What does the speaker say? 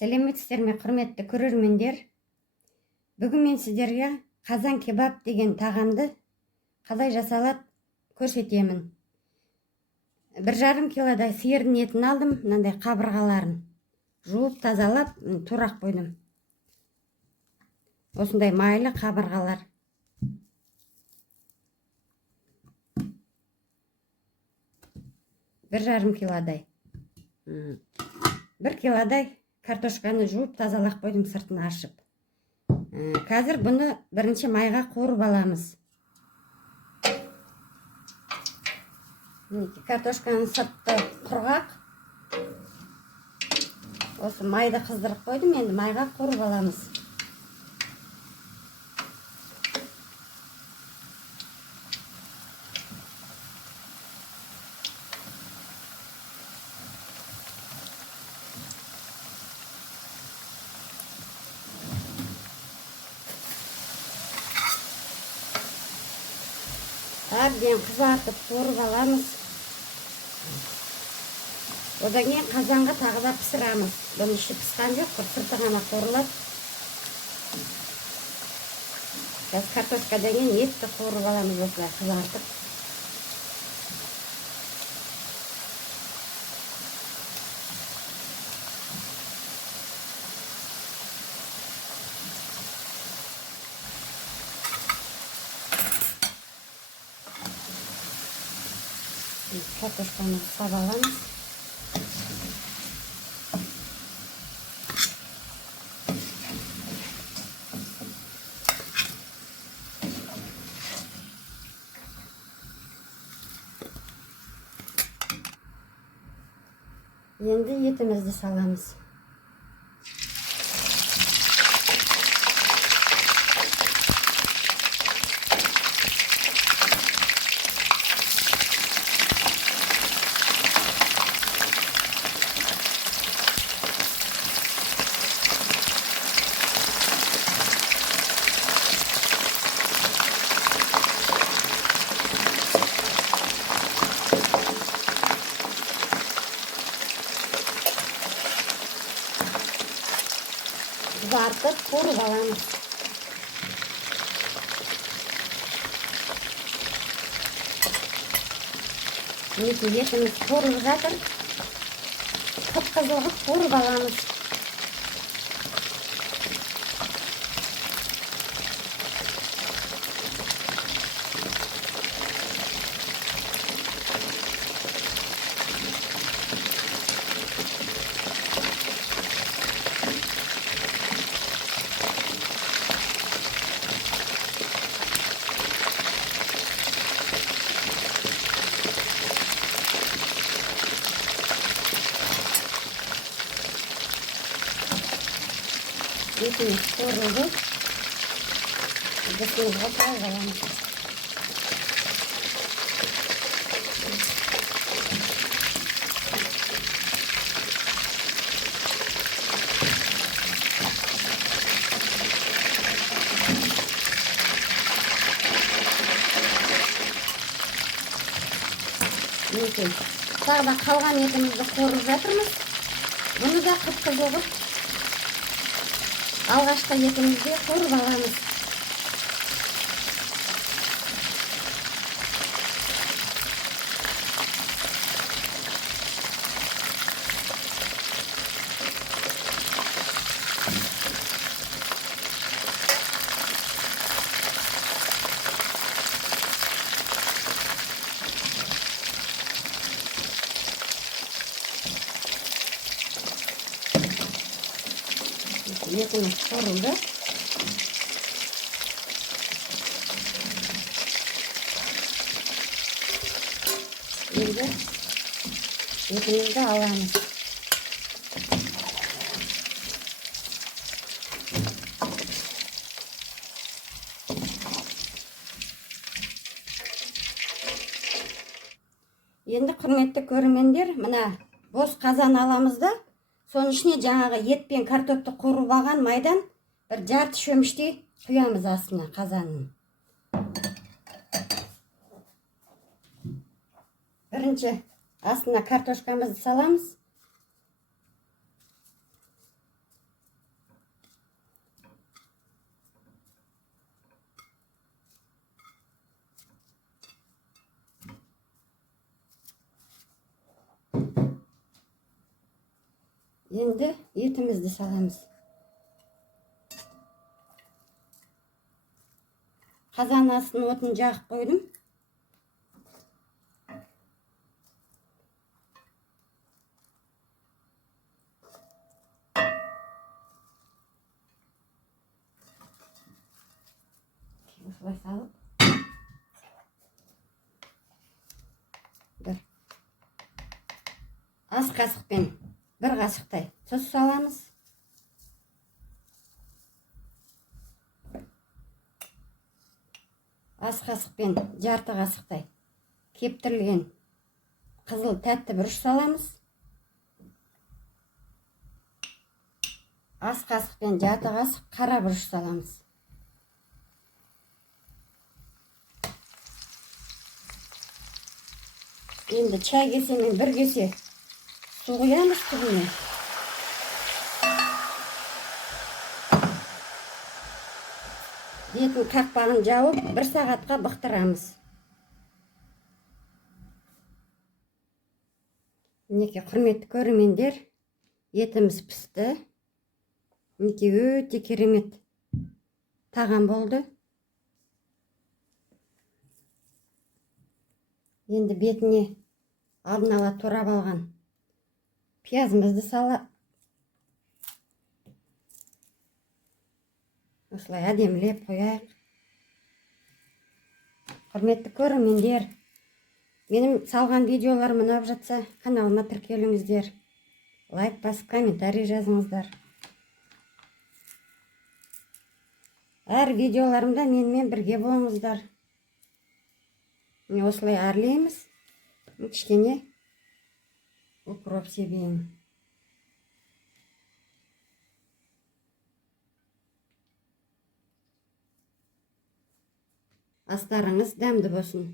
Сәлеметсіздер ме, құрметті көрермендер? Бүгін мен сіздерге қазан кебаб деген тағамды қалай жасалады көрсетемін. 1,5 килодай сиырдың етін алдым, мынандай қабырғаларын жуып тазалап турақ қойдым. Осындай майлы қабырғалар. Бір жарым килодай. 1 килодай картошканы жуып тазалап қойдым, сыртын ашып. Қазір бұны бірінші майға қуырып аламыз. Картошканың сырты құрғақ. Осы майды қыздырып қойдым, енді майға қуырып аламыз. Әбден қызартып қуырып аламыз. Одан кейін қазанға тағы да пісірамыз. Бұны іші пісқан жоқ, сырты ғана қуырылады. Қазір картошкадан кейін етті қуырып аламыз, осылай қызартып. Картошканы ұстап аламыз. Енді етімізді саламыз. Қызартып қуырып аламыз. Етіміз қуырылып жатыр. Қып-қызыл қылып қуырып аламыз. Етіміз қуырылды. Үдесімізге салып аламыз. Тағы да қалған етімізді қуырып жатырмыз. Бұны да қып-қызыл қылып алғашқы етімізде қуырып аламыз. Етіміз қуырылды. Енді етімізді аламыз. Енді құрметті көрермендер, мына бос қазан аламыз да, соның ішіне жаңағы ет пен картопты қуырып алған майдан бір жарты шөміштей құямыз астына қазанның. Бірінші астына картошкамызды саламыз. Енді етімізді саламыз. Қазан астын отын жағып қойдым. Осылай салып, бір ас қасықпен бір қасықтай тұз саламыз. Ас қасықпен жарты қасықтай кептірілген қызыл тәтті бұрыш саламыз. Ас қасықпен жарты қасық қара бұрыш саламыз. Енді чай кесемен бір кесе су құямыз түбіне. Еттің қақпағын жауып, 1 сағатқа бұқтырамыз. Мінекей, құрметті көрермендер, етіміз пісті. Мінекей, өте керемет тағам болды. Енді бетіне алдын ала турап алған пиязымызды салып, осылай әдемілеп қояйық. Құрметті көрермендер, менің салған видеоларым ұнап жатса, каналыма тіркеліңіздер. Лайк басып, комментарий жазыңыздар. Әр видеоларымда менімен бірге болыңыздар. Осылай әрлейміз. Кішкене укроп себейін. Астарыңыз дәмді болсын.